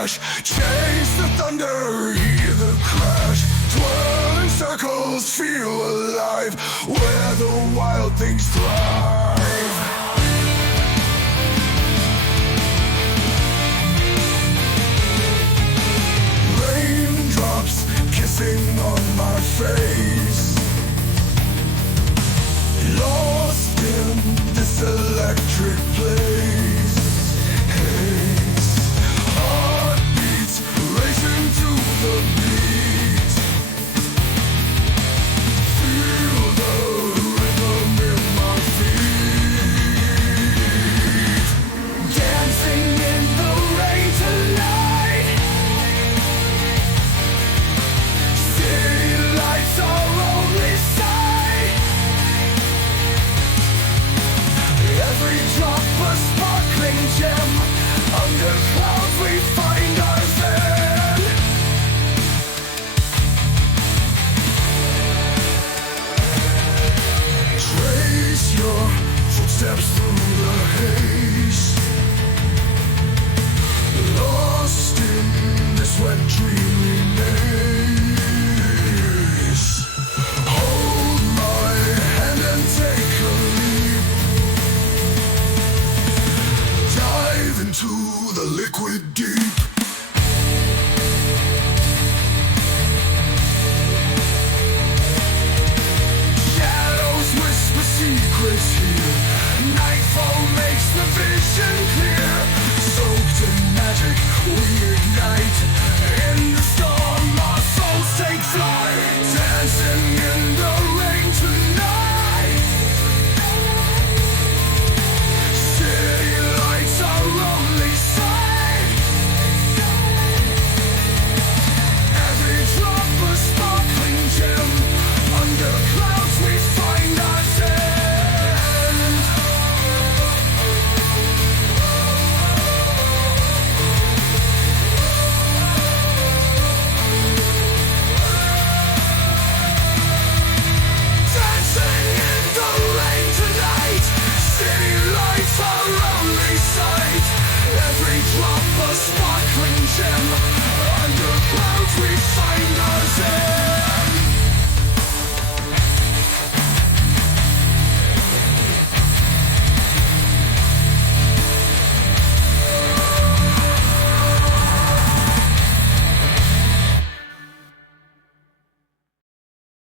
crash. Chase the thunder, hear the crash. Twirl in circles, feel alive, where the wild things thrive. Raindrops kissing on my face, lost in this electric place. Haze, heartbeats racing to the beat. Feel the rhythm in my feet. Dancing in the rain tonight. City lights our only sight. Every drop a sparkling gem. Under clouds we find our zen. Trace your footsteps through the haze. Lost in this wet dreamy maze. Hold my hand and take a leap. Dive into the liquid deep. Shadows whisper secrets here. Nightfall makes the vision clear. Soaked in magic, we ignite.